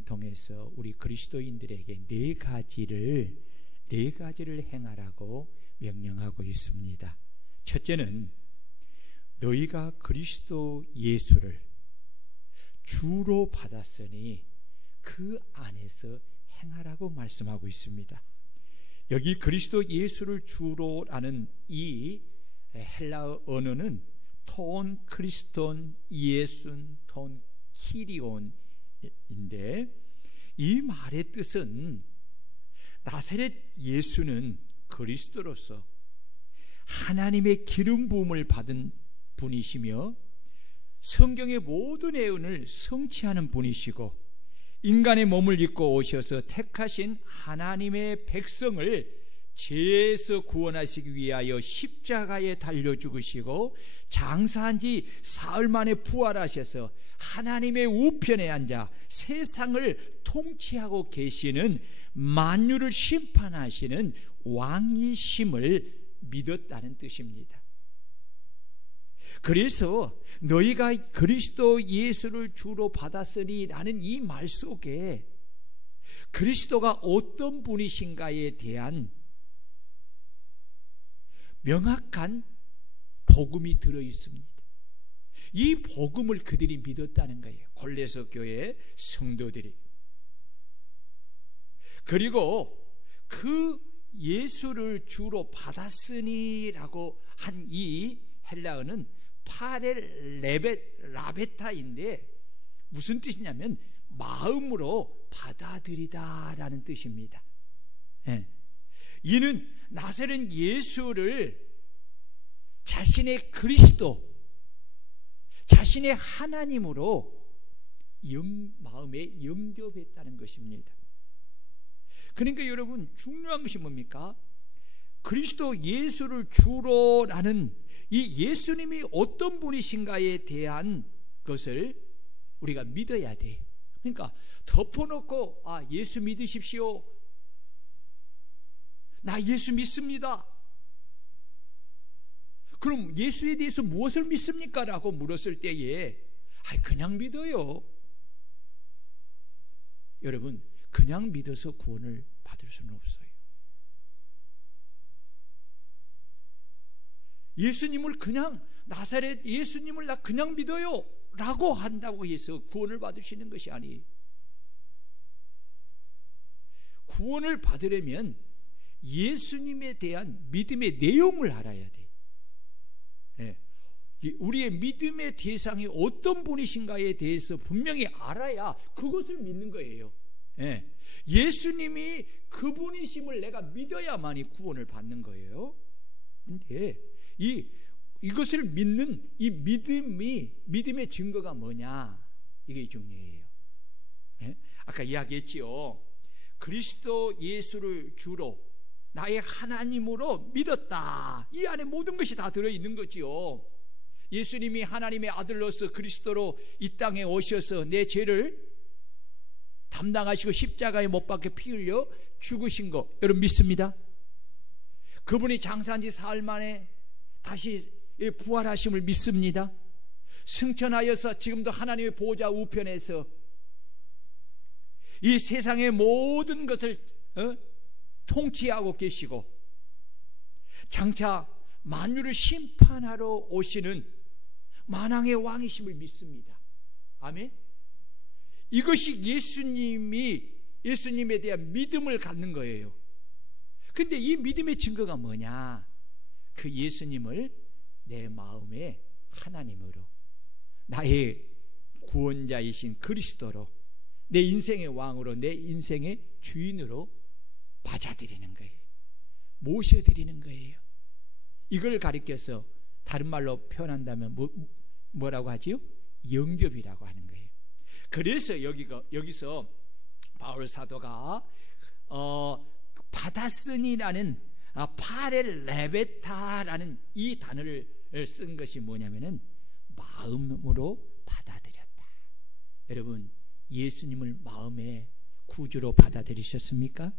본문을 통해서 우리 그리스도인들에게 네 가지를 행하라고 명령하고 있습니다. 첫째는 너희가 그리스도 예수를 주로 받았으니 그 안에서 행하라고 말씀하고 있습니다. 여기 그리스도 예수를 주로라는 이 헬라어 언어는 톤 크리스톤 예순 톤 키리온인데, 이 말의 뜻은 나사렛 예수는 그리스도로서 하나님의 기름 부음을 받은 분이시며 성경의 모든 예언을 성취하는 분이시고 인간의 몸을 입고 오셔서 택하신 하나님의 백성을 죄에서 구원하시기 위하여 십자가에 달려 죽으시고 장사한 지 사흘 만에 부활하셔서 하나님의 우편에 앉아 세상을 통치하고 계시는 만유를 심판하시는 왕이심을 믿었다는 뜻입니다. 그래서 너희가 그리스도 예수를 주로 받았으니 라는 이 말 속에 그리스도가 어떤 분이신가에 대한 명확한 복음이 들어 있습니다. 이 복음을 그들이 믿었다는 거예요. 골로새 교회 성도들이. 그리고 그 예수를 주로 받았으니라고 한 이 헬라어는 파렐 라베타인데 무슨 뜻이냐면 마음으로 받아들이다라는 뜻입니다. 이는 나사렛 예수를 자신의 그리스도, 자신의 하나님으로 마음에 영접했다는 것입니다. 그러니까 여러분, 중요한 것이 뭡니까? 그리스도 예수를 주로라는 이 예수님이 어떤 분이신가에 대한 것을 우리가 믿어야 돼. 그러니까 덮어놓고 예수 믿으십시오, 나 예수 믿습니다, 그럼 예수에 대해서 무엇을 믿습니까? 라고 물었을 때에 그냥 믿어요. 여러분, 그냥 믿어서 구원을 받을 수는 없어요. 예수님을 그냥, 나사렛 예수님을 나 그냥 믿어요 라고 한다고 해서 구원을 받으시는 것이 아니에요. 구원을 받으려면 예수님에 대한 믿음의 내용을 알아야 돼. 우리의 믿음의 대상이 어떤 분이신가에 대해서 분명히 알아야 그것을 믿는 거예요. 예수님이 그분이심을 내가 믿어야만이 구원을 받는 거예요. 근데 이것을 믿는 이 믿음의 증거가 뭐냐, 이게 중요해요. 아까 이야기했지요. 그리스도 예수를 주로 나의 하나님으로 믿었다. 이 안에 모든 것이 다 들어있는 거지요. 예수님이 하나님의 아들로서 그리스도로 이 땅에 오셔서 내 죄를 담당하시고 십자가에 못 박혀 피 흘려 죽으신 거 여러분 믿습니다? 그분이 장사한 지 사흘 만에 다시 부활하심을 믿습니다. 승천하여서 지금도 하나님의 보좌 우편에서 이 세상의 모든 것을 통치하고 계시고 장차 만유를 심판하러 오시는 만왕의 왕이심을 믿습니다. 아멘. 이것이 예수님에 대한 믿음을 갖는 거예요. 근데 이 믿음의 증거가 뭐냐? 그 예수님을 내 마음의 하나님으로, 나의 구원자이신 그리스도로, 내 인생의 왕으로, 내 인생의 주인으로 맞아들이는 거예요. 모셔드리는 거예요. 이걸 가리켜서 다른 말로 표현한다면 뭐라고 하지요? 영접이라고 하는 거예요. 그래서 여기서 바울 사도가 받았으니라는 파렐 레베타라는 이 단어를 쓴 것이 뭐냐면은 마음으로 받아들였다. 여러분, 예수님을 마음의 구주로 받아들이셨습니까?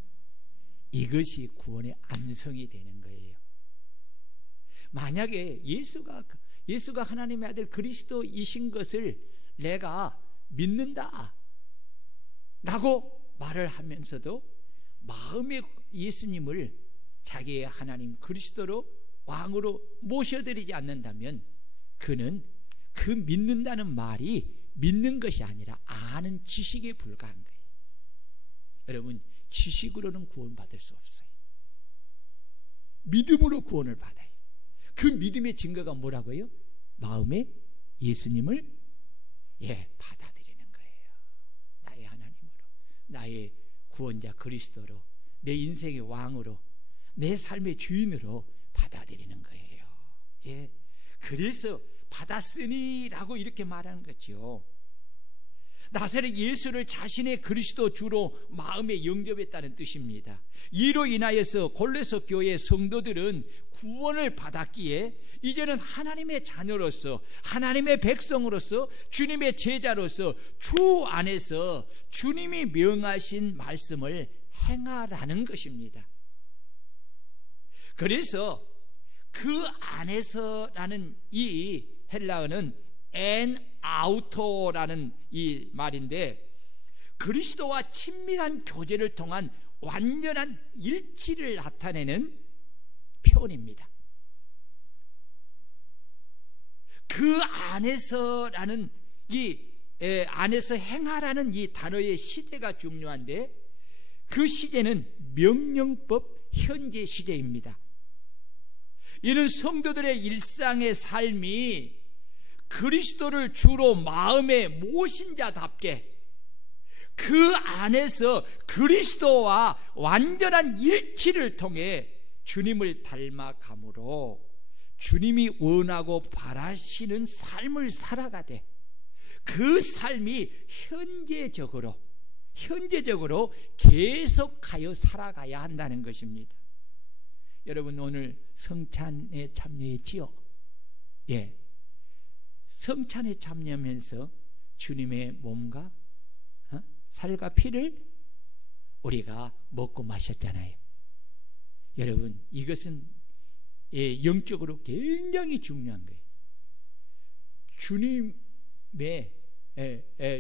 이것이 구원의 안성이 되는 거예요. 만약에 예수가 하나님의 아들 그리스도이신 것을 내가 믿는다, 라고 말을 하면서도 마음에 예수님을 자기의 하나님 그리스도로 왕으로 모셔드리지 않는다면 그는 그 믿는다는 말이 믿는 것이 아니라 아는 지식에 불과한 거예요. 여러분, 지식으로는 구원받을 수 없어요. 믿음으로 구원을 받아요. 그 믿음의 증거가 뭐라고요? 마음에 예수님을 받아들이는 거예요. 나의 하나님으로, 나의 구원자 그리스도로, 내 인생의 왕으로, 내 삶의 주인으로 받아들이는 거예요. 그래서 받았으니라고 이렇게 말하는 거죠. 나사렛 예수를 자신의 그리스도 주로 마음에 영접했다는 뜻입니다. 이로 인하여서 골로새 교회 성도들은 구원을 받았기에 이제는 하나님의 자녀로서, 하나님의 백성으로서, 주님의 제자로서 주 안에서 주님이 명하신 말씀을 행하라는 것입니다. 그래서 그 안에서라는 이 헬라어는 엔 아우토라는 이 말인데, 그리스도와 친밀한 교제를 통한 완전한 일치를 나타내는 표현입니다. 그 안에서라는 이 안에서 행하라는 이 단어의 시대가 중요한데, 그 시대는 명령법 현재 시대입니다. 이는 성도들의 일상의 삶이 그리스도를 주로 마음에 모신 자답게 그 안에서 그리스도와 완전한 일치를 통해 주님을 닮아감으로 주님이 원하고 바라시는 삶을 살아가되, 그 삶이 현재적으로 계속하여 살아가야 한다는 것입니다. 여러분, 오늘 성찬에 참여했지요? 성찬에 참여하면서 주님의 몸과 살과 피를 우리가 먹고 마셨잖아요. 여러분, 이것은 영적으로 굉장히 중요한 거예요.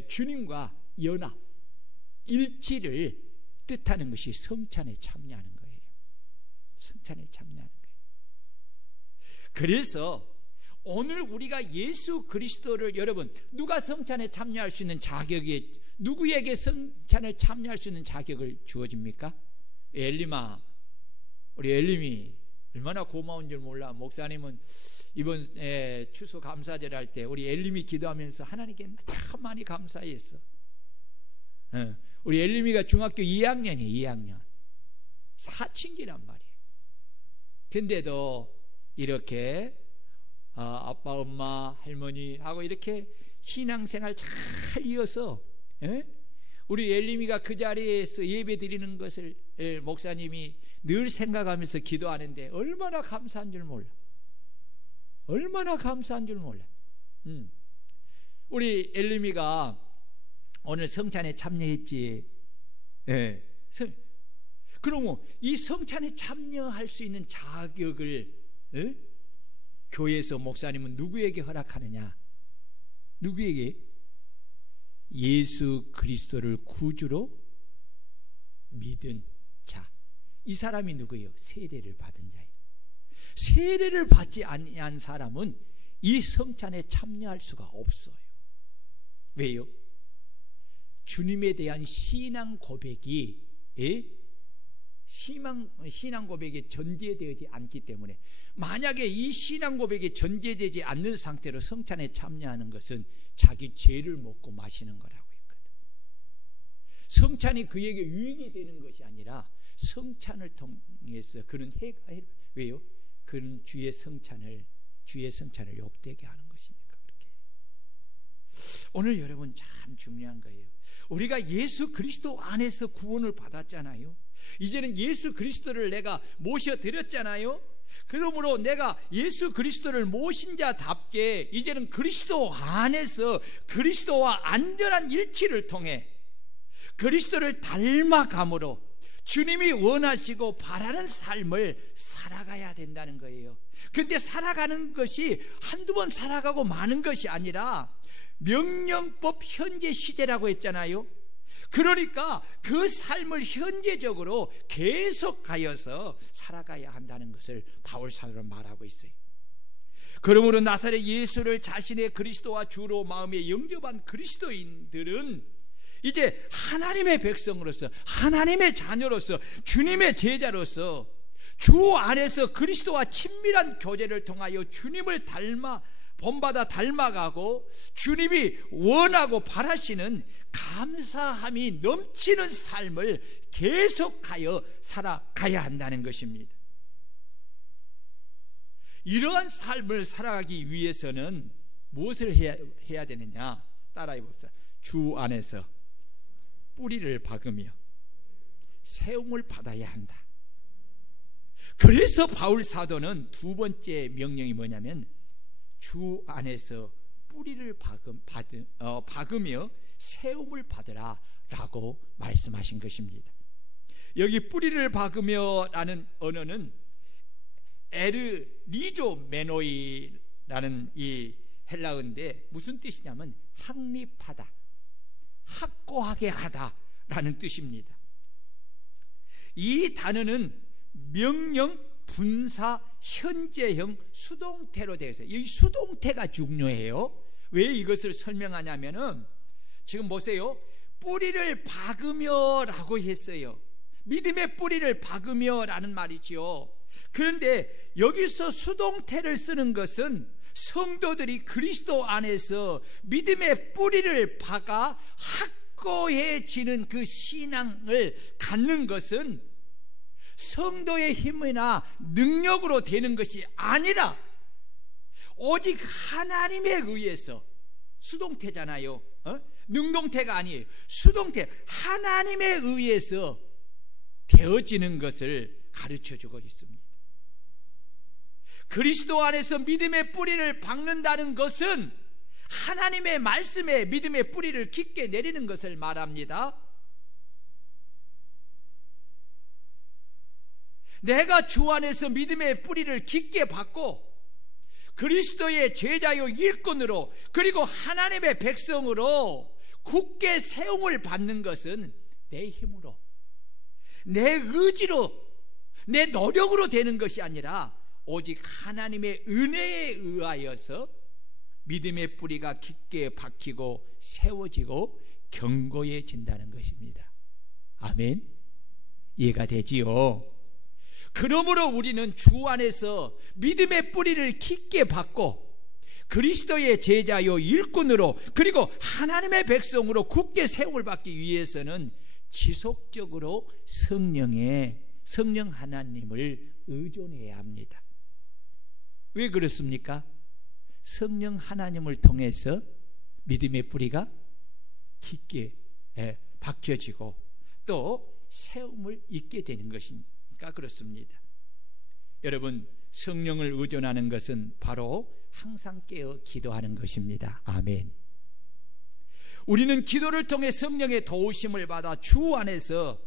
주님과 연합, 일치를 뜻하는 것이 성찬에 참여하는 거예요. 성찬에 참여하는 거예요. 그래서 오늘 우리가 예수 그리스도를, 여러분, 누가 성찬에 참여할 수 있는 자격이, 누구에게 성찬을 참여할 수 있는 자격을 주어집니까? 엘리마, 우리 엘림이 얼마나 고마운 줄 몰라. 목사님은 이번 추수 감사절 할 때 우리 엘림이 기도하면서 하나님께 참 많이 감사했어. 우리 엘림이가 중학교 2학년이에요. 2학년 사춘기란 말이에요. 근데도 이렇게 아빠, 엄마, 할머니 하고 이렇게 신앙생활 잘 이어서, 우리 엘림이가 그 자리에서 예배 드리는 것을 목사님이 늘 생각하면서 기도하는데 얼마나 감사한 줄 몰라. 얼마나 감사한 줄 몰라. 우리 엘림이가 오늘 성찬에 참여했지. 그러면 이 성찬에 참여할 수 있는 자격을 교회에서 목사님은 누구에게 허락하느냐? 누구에게? 예수 그리스도를 구주로 믿은 자. 이 사람이 누구예요? 세례를 받은 자예요. 세례를 받지 아니한 사람은 이 성찬에 참여할 수가 없어요. 왜요? 주님에 대한 신앙 고백이 신앙 고백이 전제되지 않기 때문에, 만약에 이 신앙 고백이 전제되지 않는 상태로 성찬에 참여하는 것은 자기 죄를 먹고 마시는 거라고 했거든. 성찬이 그에게 유익이 되는 것이 아니라 성찬을 통해서 그는 해가, 왜요? 그는 주의 성찬을 욕되게 하는 것이니까 그렇게. 오늘 여러분 참 중요한 거예요. 우리가 예수 그리스도 안에서 구원을 받았잖아요. 이제는 예수 그리스도를 내가 모셔드렸잖아요. 그러므로 내가 예수 그리스도를 모신 자답게 이제는 그리스도 안에서 그리스도와 완전한 일치를 통해 그리스도를 닮아감으로 주님이 원하시고 바라는 삶을 살아가야 된다는 거예요. 근데 살아가는 것이 한두 번 살아가고 마는 것이 아니라 명령법 현재 시대라고 했잖아요. 그러니까 그 삶을 현재적으로 계속하여서 살아가야 한다는 것을 바울 사도는 말하고 있어요. 그러므로 나사렛 예수를 자신의 그리스도와 주로 마음에 영접한 그리스도인들은 이제 하나님의 백성으로서, 하나님의 자녀로서, 주님의 제자로서 주 안에서 그리스도와 친밀한 교제를 통하여 주님을 본받아 닮아가고 주님이 원하고 바라시는 감사함이 넘치는 삶을 계속하여 살아가야 한다는 것입니다. 이러한 삶을 살아가기 위해서는 무엇을 해야 되느냐? 따라해 봅시다. 주 안에서 뿌리를 박으며 세움을 받아야 한다. 그래서 바울 사도는 두 번째 명령이 뭐냐면 주 안에서 뿌리를 박으며 세움을 받으라 라고 말씀하신 것입니다. 여기 뿌리를 박으며 라는 언어는 에르리조메노이라는 이 헬라어인데 무슨 뜻이냐면 확립하다, 확고하게 하다라는 뜻입니다. 이 단어는 명령, 분사, 현재형, 수동태로 되어 있어요. 이 수동태가 중요해요. 왜 이것을 설명하냐면은 지금 보세요. 뿌리를 박으며 라고 했어요. 믿음의 뿌리를 박으며 라는 말이지요. 그런데 여기서 수동태를 쓰는 것은 성도들이 그리스도 안에서 믿음의 뿌리를 박아 확고해지는 그 신앙을 갖는 것은 성도의 힘이나 능력으로 되는 것이 아니라 오직 하나님에 의해서, 수동태잖아요. 능동태가 아니에요. 수동태, 하나님에 의해서 되어지는 것을 가르쳐주고 있습니다. 그리스도 안에서 믿음의 뿌리를 박는다는 것은 하나님의 말씀에 믿음의 뿌리를 깊게 내리는 것을 말합니다. 내가 주 안에서 믿음의 뿌리를 깊게 박고 그리스도의 제자요 일꾼으로, 그리고 하나님의 백성으로 굳게 세움을 받는 것은 내 힘으로, 내 의지로, 내 노력으로 되는 것이 아니라 오직 하나님의 은혜에 의하여서 믿음의 뿌리가 깊게 박히고 세워지고 견고해진다는 것입니다. 아멘. 이해가 되지요? 그러므로 우리는 주 안에서 믿음의 뿌리를 깊게 박고 그리스도의 제자요 일꾼으로, 그리고 하나님의 백성으로 굳게 세움을 받기 위해서는 지속적으로 성령 하나님을 의존해야 합니다. 왜 그렇습니까? 성령 하나님을 통해서 믿음의 뿌리가 깊게 박혀지고 또 세움을 잊게 되는 것이니까 그렇습니다. 여러분, 성령을 의존하는 것은 바로 항상 깨어 기도하는 것입니다. 아멘. 우리는 기도를 통해 성령의 도우심을 받아 주 안에서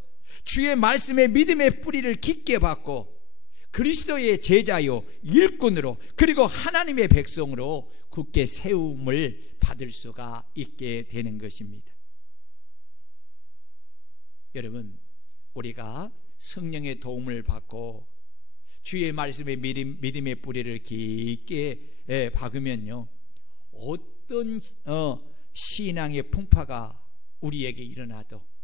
주의 말씀에 믿음의 뿌리를 깊게 박고 그리스도의 제자요 일꾼으로, 그리고 하나님의 백성으로 굳게 세움을 받을 수가 있게 되는 것입니다. 여러분, 우리가 성령의 도움을 받고 주의 말씀에 믿음의 뿌리를 깊게 박으면요, 어떤 신앙의 풍파가 우리에게 일어나도,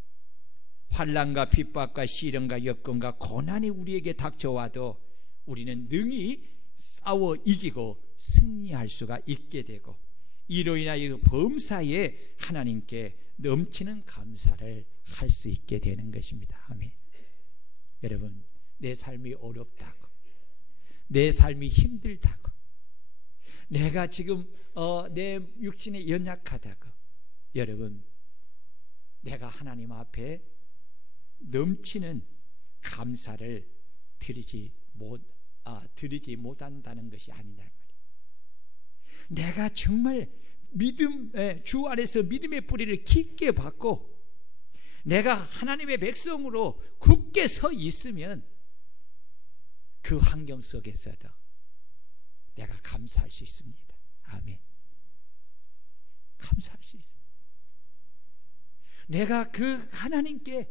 환난과 핍박과 시련과 여건과 고난이 우리에게 닥쳐와도 우리는 능히 싸워 이기고 승리할 수가 있게 되고, 이로 인하여 범사에 하나님께 넘치는 감사를 할 수 있게 되는 것입니다. 아멘. 여러분, 내 삶이 어렵다고, 내 삶이 힘들다고, 내가 지금 내 육신이 연약하다고, 여러분, 내가 하나님 앞에 넘치는 감사를 드리지 못한다는 것이 아니냐 말이에요. 내가 정말 주 안에서 믿음의 뿌리를 깊게 박고 내가 하나님의 백성으로 굳게 서 있으면 그 환경 속에서도 내가 감사할 수 있습니다. 아멘. 감사할 수 있습니다. 내가 그 하나님께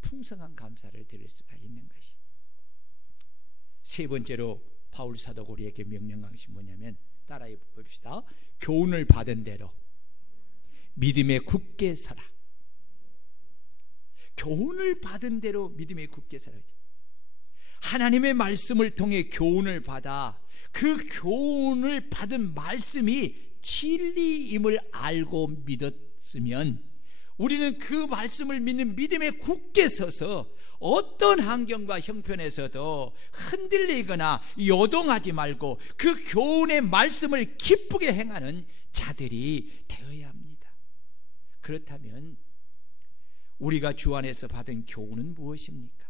풍성한 감사를 드릴 수가 있는 것이. 세 번째로 바울 사도가 우리에게 명령한 것이 뭐냐면, 따라해 봅시다. 교훈을 받은 대로 믿음에 굳게 서라. 교훈을 받은 대로 믿음에 굳게 서라. 하나님의 말씀을 통해 교훈을 받아 그 교훈을 받은 말씀이 진리임을 알고 믿었으면 우리는 그 말씀을 믿는 믿음에 굳게 서서 어떤 환경과 형편에서도 흔들리거나 요동하지 말고 그 교훈의 말씀을 기쁘게 행하는 자들이 되어야 합니다. 그렇다면 우리가 주 안에서 받은 교훈은 무엇입니까?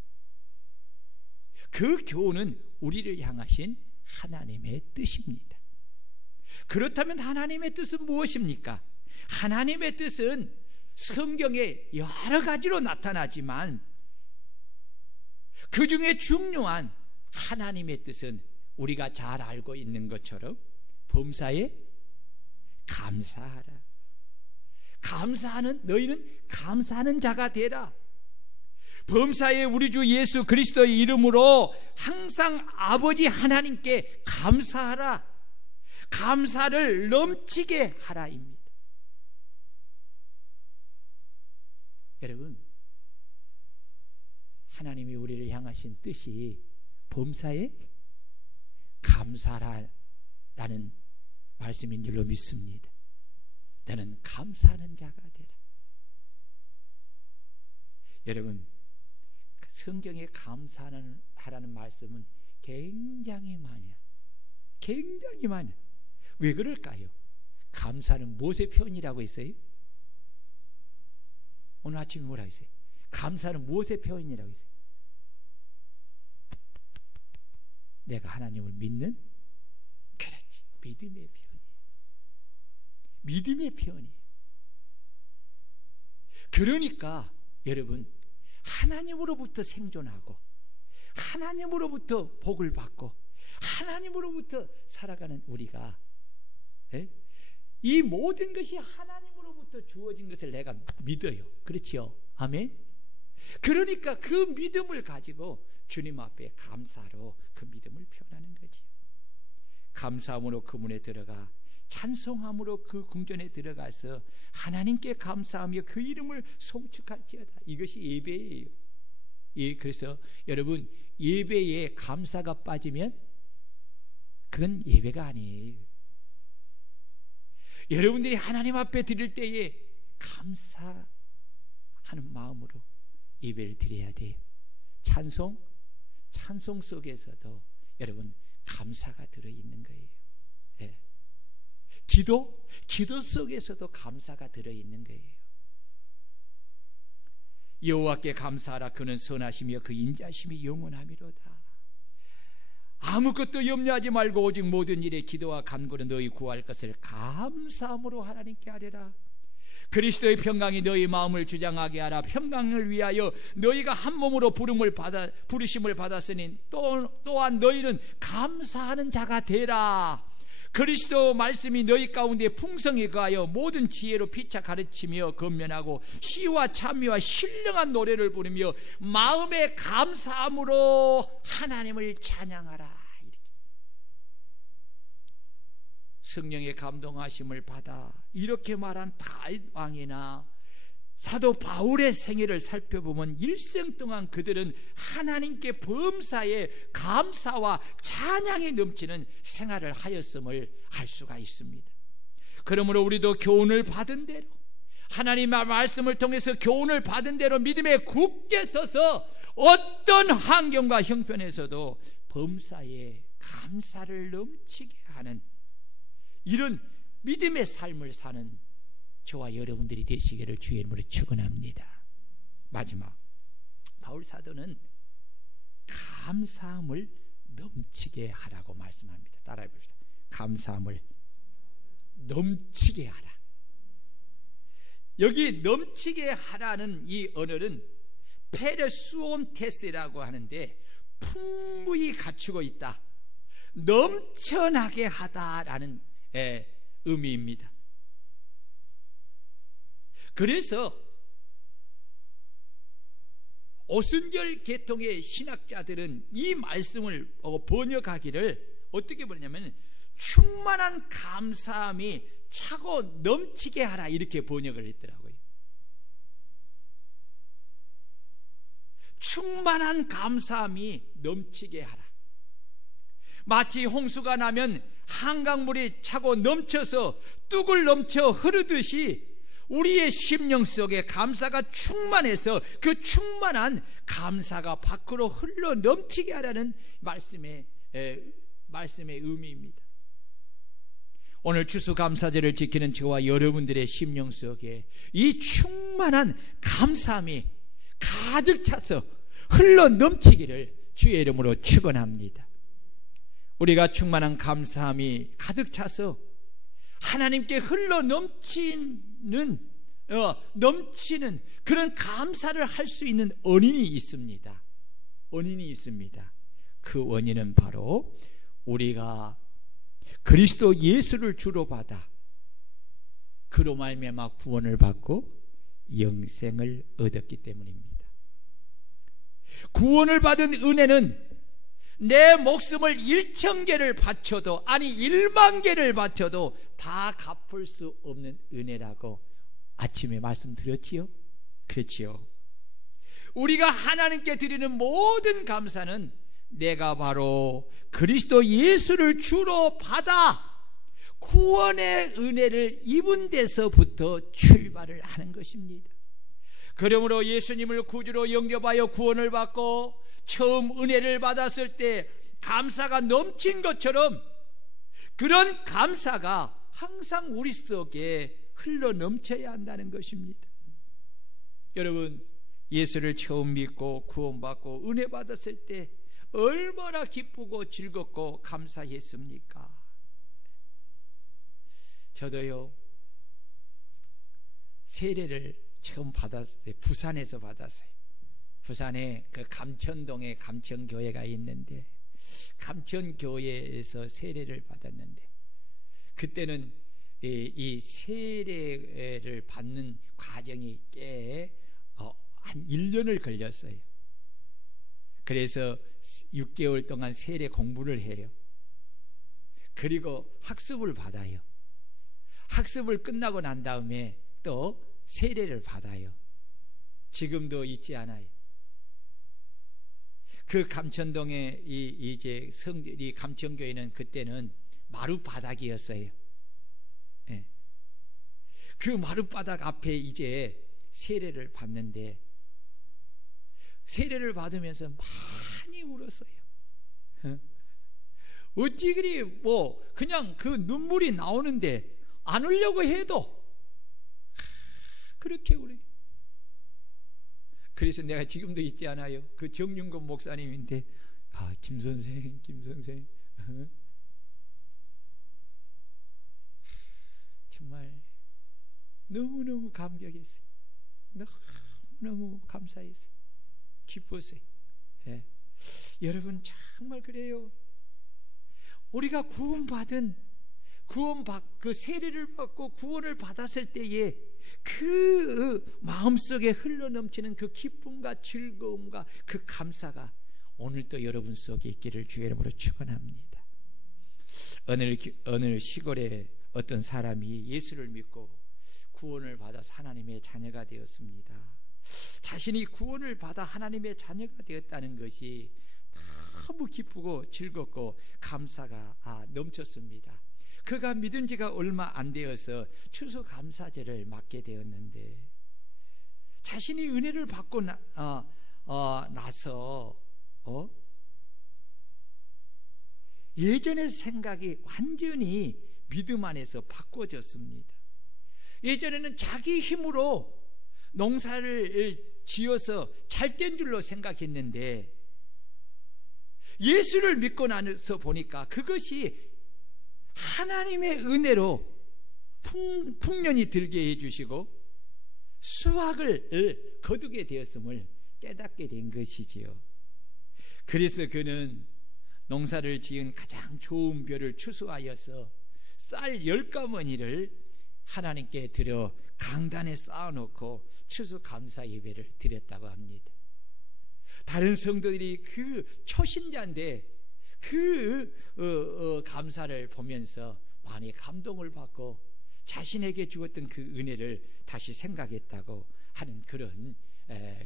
그 교훈은 우리를 향하신 하나님의 뜻입니다. 그렇다면 하나님의 뜻은 무엇입니까? 하나님의 뜻은 성경에 여러 가지로 나타나지만 그 중에 중요한 하나님의 뜻은 우리가 잘 알고 있는 것처럼 범사에 감사하라. 감사하는, 너희는 감사하는 자가 되라. 범사에 우리 주 예수 그리스도의 이름으로 항상 아버지 하나님께 감사하라. 감사를 넘치게 하라입니다. 여러분, 하나님이 우리를 향하신 뜻이 범사에 감사라는 말씀인 줄로 믿습니다. 너는 감사하는 자가 되라. 여러분, 성경에 감사하라는 말씀은 굉장히 많아요. 굉장히 많아요. 왜 그럴까요? 감사는 무엇의 표현이라고 했어요? 오늘 아침에 뭐라고 했어요? 감사는 무엇의 표현이라고 했어요? 내가 하나님을 믿는, 그렇지, 믿음의 표현이에요. 믿음의 표현이에요. 그러니까 여러분, 하나님으로부터 생존하고 하나님으로부터 복을 받고 하나님으로부터 살아가는 우리가, 이 모든 것이 하나님으로부터 주어진 것을 내가 믿어요. 그렇지요? 아멘. 그러니까 그 믿음을 가지고 주님 앞에 감사로 그 믿음을 표현하는 거지. 감사함으로 그 문에 들어가 찬송함으로 그 궁전에 들어가서 하나님께 감사하며 그 이름을 송축할지어다. 이것이 예배예요. 그래서 여러분, 예배에 감사가 빠지면 그건 예배가 아니에요. 여러분들이 하나님 앞에 드릴 때에 감사하는 마음으로 예배를 드려야 돼요. 찬송 속에서도 여러분 감사가 들어있는 거예요. 기도 속에서도 감사가 들어있는 거예요. 여호와께 감사하라. 그는 선하시며 그 인자심이 영원하미로다. 아무것도 염려하지 말고 오직 모든 일에 기도와 간구로 너희 구할 것을 감사함으로 하나님께 하리라. 그리스도의 평강이 너희 마음을 주장하게 하라. 평강을 위하여 너희가 한 몸으로 부르심을 받았으니 또한 너희는 감사하는 자가 되라. 그리스도 말씀이 너희 가운데 풍성히 거하여 모든 지혜로 피차 가르치며 건면하고 시와 찬미와 신령한 노래를 부르며 마음에 감사함으로 하나님을 찬양하라. 성령의 감동하심을 받아 이렇게 말한 다윗 왕이나 사도 바울의 생애를 살펴보면 일생 동안 그들은 하나님께 범사에 감사와 찬양이 넘치는 생활을 하였음을 알 수가 있습니다. 그러므로 우리도 교훈을 받은 대로, 하나님의 말씀을 통해서 교훈을 받은 대로 믿음에 굳게 서서 어떤 환경과 형편에서도 범사에 감사를 넘치게 하는 이런 믿음의 삶을 사는 저와 여러분들이 되시기를 주의 이름으로 축원합니다. 마지막, 바울 사도는 감사함을 넘치게 하라고 말씀합니다. 따라해 봅시다. 감사함을 넘치게 하라. 여기 넘치게 하라는 이 언어는 페르수온테스라고 하는데 풍부히 갖추고 있다, 넘쳐나게 하다라는 의미입니다. 그래서 오순절 계통의 신학자들은 이 말씀을 번역하기를 어떻게 보냐면 충만한 감사함이 차고 넘치게 하라 이렇게 번역을 했더라고요. 충만한 감사함이 넘치게 하라. 마치 홍수가 나면 한강물이 차고 넘쳐서 뚝을 넘쳐 흐르듯이 우리의 심령 속에 감사가 충만해서 그 충만한 감사가 밖으로 흘러 넘치게 하라는 말씀의 의미입니다. 오늘 추수감사절을 지키는 저와 여러분들의 심령 속에 이 충만한 감사함이 가득 차서 흘러 넘치기를 주의 이름으로 축원합니다. 우리가 충만한 감사함이 가득 차서 하나님께 흘러 넘치는 그런 감사를 할 수 있는 원인이 있습니다. 원인이 있습니다. 그 원인은 바로 우리가 그리스도 예수를 주로 받아 그로 말미암아 구원을 받고 영생을 얻었기 때문입니다. 구원을 받은 은혜는 내 목숨을 1,000개를 바쳐도, 아니 1만 개를 바쳐도 다 갚을 수 없는 은혜라고 아침에 말씀드렸지요? 그렇지요. 우리가 하나님께 드리는 모든 감사는 내가 바로 그리스도 예수를 주로 받아 구원의 은혜를 입은 데서부터 출발을 하는 것입니다. 그러므로 예수님을 구주로 영접하여 구원을 받고 처음 은혜를 받았을 때 감사가 넘친 것처럼 그런 감사가 항상 우리 속에 흘러 넘쳐야 한다는 것입니다. 여러분, 예수를 처음 믿고 구원받고 은혜 받았을 때 얼마나 기쁘고 즐겁고 감사했습니까? 저도요, 세례를 처음 받았을 때 부산에서 받았어요. 부산에 그 감천동에 감천교회가 있는데 감천교회에서 세례를 받았는데 그때는 이 세례를 받는 과정이 꽤 한 1년을 걸렸어요. 그래서 6개월 동안 세례 공부를 해요. 그리고 학습을 받아요. 학습을 끝나고 난 다음에 또 세례를 받아요. 지금도 잊지 않아요. 그 감천동에 이 감천교회는 그때는 마룻바닥이었어요. 네. 그 마룻바닥 앞에 이제 세례를 받는데 세례를 받으면서 많이 울었어요. 어찌 그리 그냥 그 눈물이 나오는데 안 울려고 해도 그렇게 울어요. 그래서 내가 지금도 잊지 않아요. 그 정윤건 목사님인데 김 선생 정말 너무너무 감격했어요. 너무 감사했어요. 기뻤어요. 예. 여러분 정말 그래요. 우리가 그 세례를 받고 구원을 받았을 때에 그 마음속에 흘러넘치는 그 기쁨과 즐거움과 그 감사가 오늘도 여러분 속에 있기를 주의 이름으로 축원합니다. 어느 시골에 어떤 사람이 예수를 믿고 구원을 받아서 하나님의 자녀가 되었습니다. 자신이 구원을 받아 하나님의 자녀가 되었다는 것이 너무 기쁘고 즐겁고 감사가 넘쳤습니다. 그가 믿은 지가 얼마 안 되어서 추수감사제를 맡게 되었는데 자신이 은혜를 받고 나서 예전의 생각이 완전히 믿음 안에서 바꿔졌습니다. 예전에는 자기 힘으로 농사를 지어서 잘된 줄로 생각했는데 예수를 믿고 나서 보니까 그것이 하나님의 은혜로 풍년이 들게 해주시고 수확을 거두게 되었음을 깨닫게 된 것이지요. 그래서 그는 농사를 지은 가장 좋은 벼를 추수하여서 쌀 10가머니를 하나님께 드려 강단에 쌓아놓고 추수감사 예배를 드렸다고 합니다. 다른 성도들이 그 초신자인데 감사를 보면서 많이 감동을 받고 자신에게 주었던 그 은혜를 다시 생각했다고 하는 그런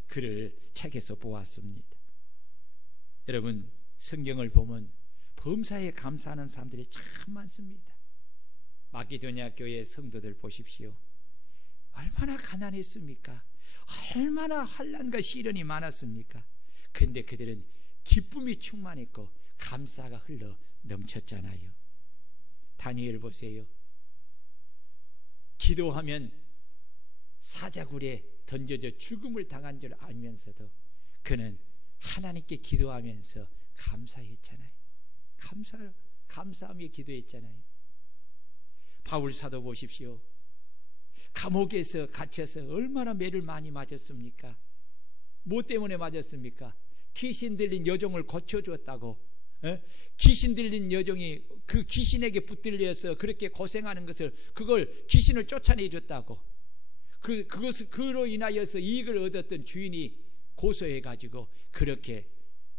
글을 책에서 보았습니다. 여러분, 성경을 보면 범사에 감사하는 사람들이 참 많습니다. 마게도냐 교회 성도들 보십시오. 얼마나 가난했습니까? 얼마나 환난과 시련이 많았습니까? 근데 그들은 기쁨이 충만했고 감사가 흘러 넘쳤잖아요. 다니엘 보세요. 기도하면 사자굴에 던져져 죽음을 당한 줄 알면서도 그는 하나님께 기도하면서 감사했잖아요. 감사하며 기도했잖아요. 바울 사도 보십시오. 감옥에서 갇혀서 얼마나 매를 많이 맞았습니까? 뭐 때문에 맞았습니까? 귀신 들린 여종을 고쳐주었다고. 귀신 들린 여종이 그 귀신에게 붙들려서 그렇게 고생하는 것을, 그걸 귀신을 쫓아내줬다고. 그로 인하여서 이익을 얻었던 주인이 고소해가지고 그렇게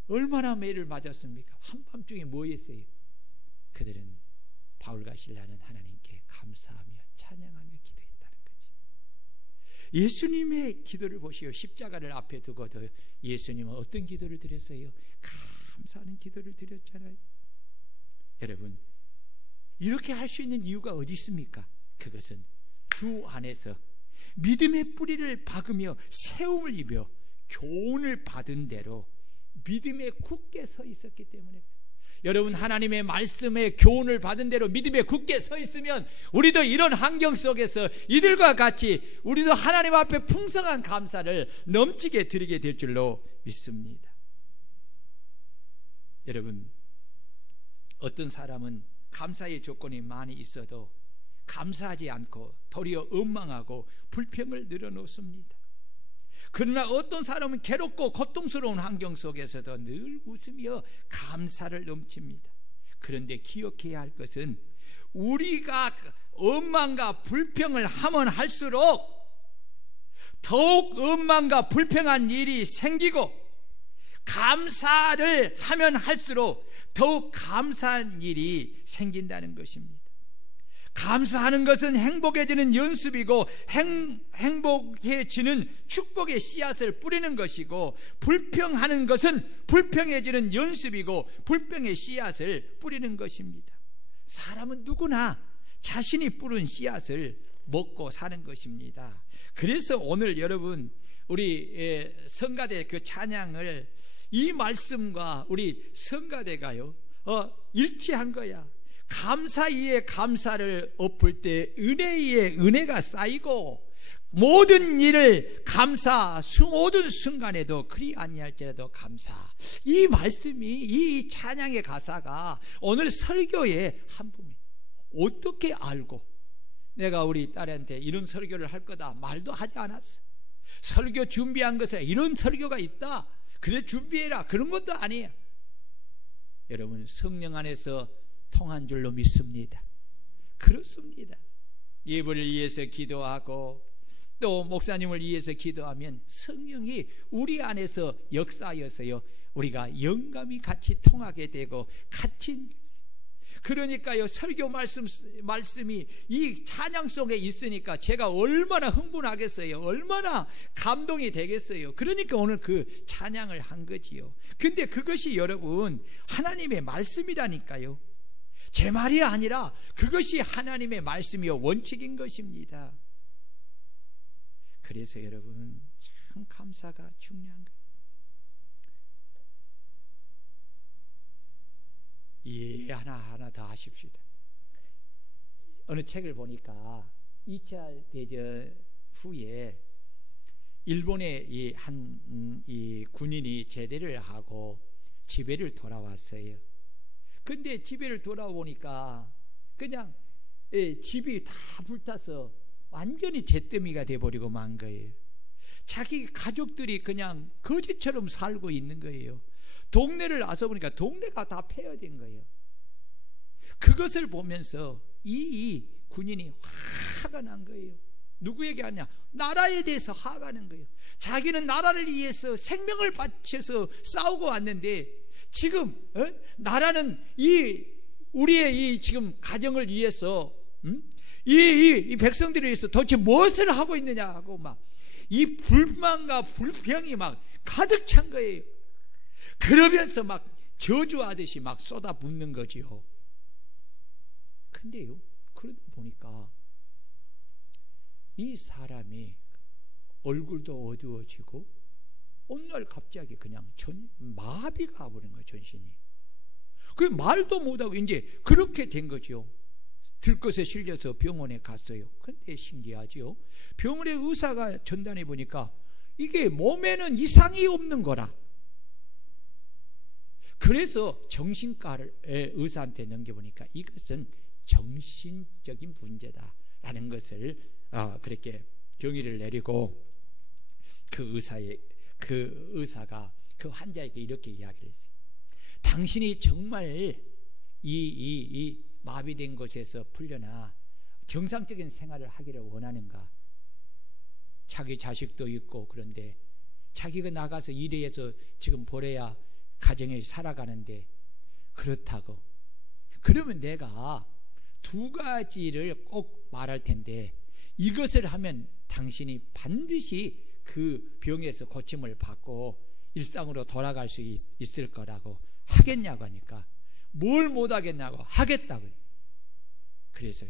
얼마나 매를 맞았습니까? 한밤중에 뭐 했어요? 그들은 바울과 실라는 하나님께 감사하며 찬양하며 기도했다는 거지. 예수님의 기도를 보시오. 십자가를 앞에 두고도 예수님은 어떤 기도를 드렸어요? 감사하는 기도를 드렸잖아요. 여러분, 이렇게 할 수 있는 이유가 어디 있습니까? 그것은 주 안에서 믿음의 뿌리를 박으며 세움을 입어 교훈을 받은 대로 믿음에 굳게 서 있었기 때문에. 여러분, 하나님의 말씀에 교훈을 받은 대로 믿음에 굳게 서 있으면 우리도 이런 환경 속에서 이들과 같이 우리도 하나님 앞에 풍성한 감사를 넘치게 드리게 될 줄로 믿습니다. 여러분, 어떤 사람은 감사의 조건이 많이 있어도 감사하지 않고 도리어 원망하고 불평을 늘어놓습니다. 그러나 어떤 사람은 괴롭고 고통스러운 환경 속에서도 늘 웃으며 감사를 넘칩니다. 그런데 기억해야 할 것은 우리가 원망과 불평을 하면 할수록 더욱 원망과 불평한 일이 생기고, 감사를 하면 할수록 더욱 감사한 일이 생긴다는 것입니다. 감사하는 것은 행복해지는 연습이고 행복해지는 축복의 씨앗을 뿌리는 것이고, 불평하는 것은 불평해지는 연습이고 불평의 씨앗을 뿌리는 것입니다. 사람은 누구나 자신이 뿌린 씨앗을 먹고 사는 것입니다. 그래서 오늘 여러분, 우리 성가대 그 찬양을 이 말씀과 우리 성가대가요 일치한 거야. 감사 위에 감사를 엎을 때 은혜 위에 은혜가 쌓이고, 모든 일을 감사, 모든 순간에도 그리 아니할지라도 감사. 이 말씀이, 이 찬양의 가사가 오늘 설교의 한 부분. 어떻게 알고 내가 우리 딸한테 이런 설교를 할 거다 말도 하지 않았어. 설교 준비한 것에 이런 설교가 있다, 그래 준비해라, 그런 것도 아니에요. 여러분, 성령 안에서 통한 줄로 믿습니다. 그렇습니다. 예배를 위해서 기도하고 또 목사님을 위해서 기도하면 성령이 우리 안에서 역사하여서요 우리가 영감이 같이 통하게 되고 같이. 그러니까요, 설교 말씀이 이 찬양 속에 있으니까 제가 얼마나 흥분하겠어요, 얼마나 감동이 되겠어요. 그러니까 오늘 그 찬양을 한 거지요. 근데 그것이 여러분 하나님의 말씀이라니까요. 제 말이 아니라 그것이 하나님의 말씀이요 원칙인 것입니다. 그래서 여러분, 참 감사가 중요한 거예요. 하나 더 하십시다. 어느 책을 보니까 2차 대전 후에 일본의 이 군인이 제대를 하고 집에를 돌아왔어요. 근데 집에를 돌아오니까 그냥 집이 다 불타서 완전히 잿더미가 돼버리고 만 거예요. 자기 가족들이 그냥 거지처럼 살고 있는 거예요. 동네를 와서 보니까 동네가 다 폐허된 거예요. 그것을 보면서 이 군인이 화가 난 거예요. 누구에게 하냐? 나라에 대해서 화가는 거예요. 자기는 나라를 위해서 생명을 바쳐서 싸우고 왔는데 지금 나라는 우리의 이 지금 가정을 위해서 이 백성들을 위해서 도대체 무엇을 하고 있느냐 하고 막 이 불만과 불평이 막 가득 찬 거예요. 그러면서 막 저주하듯이 막 쏟아붓는 거지요. 근데요, 그러다 보니까 이 사람이 얼굴도 어두워지고 오늘 갑자기 그냥 마비가 와버린 거예요. 전신이. 그 말도 못하고 이제 그렇게 된 거죠. 들것에 실려서 병원에 갔어요. 근데 신기하죠. 병원의 의사가 전단해 보니까 이게 몸에는 이상이 없는 거라. 그래서 정신과의 의사한테 넘겨보니까 이것은 정신적인 문제다라는 것을 그렇게 경위를 내리고 그 의사가 그 환자에게 이렇게 이야기를 했어요. 당신이 정말 이 마비된 곳에서 풀려나 정상적인 생활을 하기를 원하는가? 자기 자식도 있고 그런데 자기가 나가서 일해서 지금 벌어야 가정에 살아가는데 그렇다고. 그러면 내가 두 가지를 꼭 말할 텐데 이것을 하면 당신이 반드시 그 병에서 고침을 받고 일상으로 돌아갈 수 있을 거라고. 하겠냐고 하니까 뭘 못하겠냐고 하겠다고요. 그래서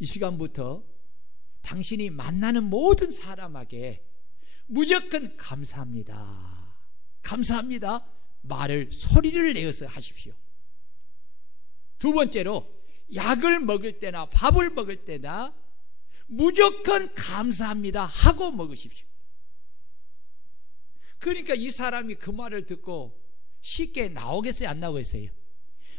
이 시간부터 당신이 만나는 모든 사람에게 무조건 감사합니다, 감사합니다 말을 소리를 내어서 하십시오. 두 번째로 약을 먹을 때나 밥을 먹을 때나 무조건 감사합니다 하고 먹으십시오. 그러니까 이 사람이 그 말을 듣고 쉽게 나오겠어요? 안 나오겠어요?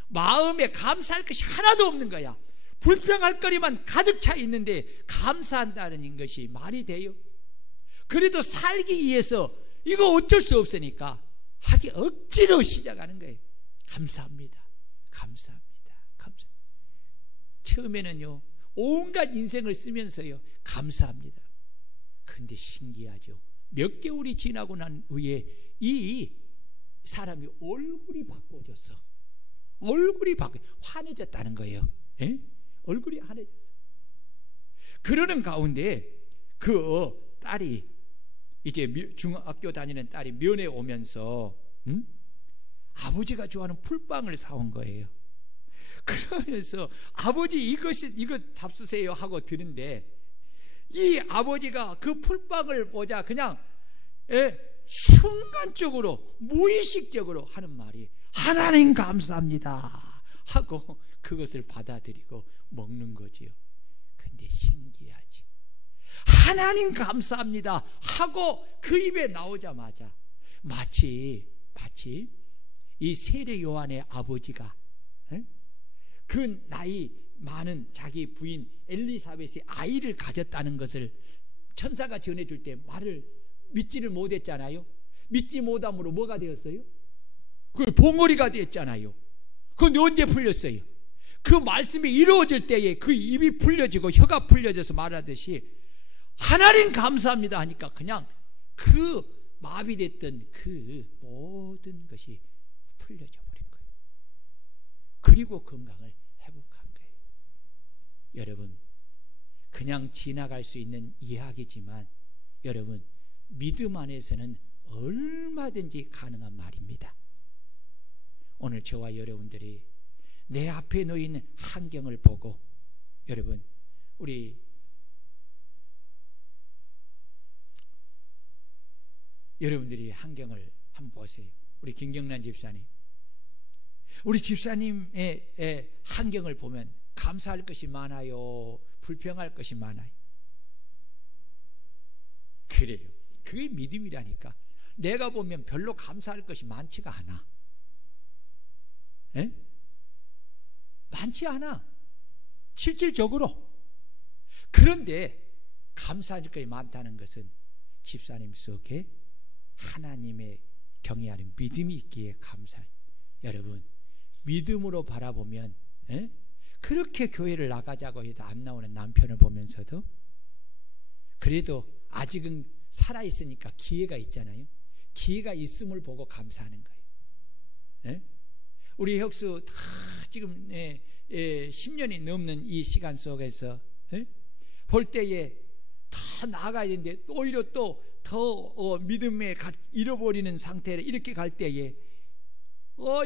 마음에 감사할 것이 하나도 없는 거야. 불평할 거리만 가득 차 있는데 감사한다는 것이 말이 돼요? 그래도 살기 위해서 이거 어쩔 수 없으니까 하기 억지로 시작하는 거예요. 감사합니다, 감사합니다, 감사합니다. 처음에는요 온갖 인생을 쓰면서요 감사합니다. 근데 신기하죠. 몇 개월이 지나고 난 후에 이 사람이 얼굴이 바꿔졌어. 얼굴이 환해졌다는 거예요. 에? 얼굴이 환해졌어. 그러는 가운데 그 딸이 이제 중학교 다니는 딸이 면회 오면서 아버지가 좋아하는 풀빵을 사온 거예요. 그러면서 아버지 이거 잡수세요 하고 드는데 이 아버지가 그 풀빵을 보자 그냥 순간적으로 무의식적으로 하는 말이 하나님 감사합니다 하고 그것을 받아들이고 먹는 거지요. 근데 신기하지. 하나님 감사합니다 하고 그 입에 나오자마자 마치 이 세례 요한의 아버지가 그 나이 많은 자기 부인 엘리사벳이 아이를 가졌다는 것을 천사가 전해줄 때 말을 믿지를 못했잖아요. 믿지 못함으로 뭐가 되었어요? 그 봉어리가 되었잖아요. 그건 언제 풀렸어요? 그 말씀이 이루어질 때에 그 입이 풀려지고 혀가 풀려져서 말하듯이 하나님 감사합니다 하니까 그냥 그 마비됐던 그 모든 것이 풀려져 버린 거예요. 그리고 건강을 회복한 거예요. 여러분, 그냥 지나갈 수 있는 이야기지만 여러분, 믿음 안에서는 얼마든지 가능한 말입니다. 오늘 저와 여러분들이 내 앞에 놓인 환경을 보고 여러분, 우리 여러분들이 환경을 한번 보세요. 우리 김경란 집사님, 우리 집사님의 환경을 보면 감사할 것이 많아요? 불평할 것이 많아요? 그래요. 그게 믿음이라니까. 내가 보면 별로 감사할 것이 많지가 않아. 에? 많지 않아. 실질적으로. 그런데 감사할 것이 많다는 것은 집사님 속에 하나님의 경외하는 믿음이 있기에 감사해요. 여러분, 믿음으로 바라보면 그렇게 교회를 나가자고 해도 안 나오는 남편을 보면서도 그래도 아직은 살아있으니까 기회가 있잖아요. 기회가 있음을 보고 감사하는 거예요. 예? 우리 혁수 다 지금 10년이 넘는 이 시간 속에서 볼 때에 다 나아가야 되는데 오히려 또 더 믿음에 잃어버리는 상태를 이렇게 갈 때에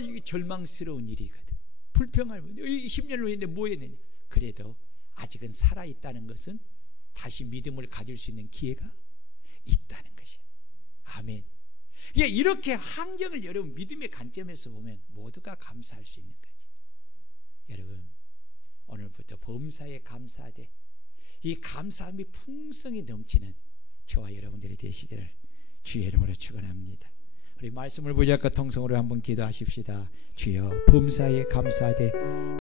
이게 절망스러운 일이거든. 불평할 10년을 했는데 뭐 했느냐. 그래도 아직은 살아있다는 것은 다시 믿음을 가질 수 있는 기회가 있다는 것이야. 아멘. 이렇게 환경을 여러분 믿음의 관점에서 보면 모두가 감사할 수 있는 거지. 여러분 오늘부터 범사에 감사하되 이 감사함이 풍성히 넘치는 저와 여러분들이 되시기를 주의 이름으로 축원합니다. 우리 말씀을 붙잡고 통성으로 한번 기도하십시다. 주여 범사에 감사하되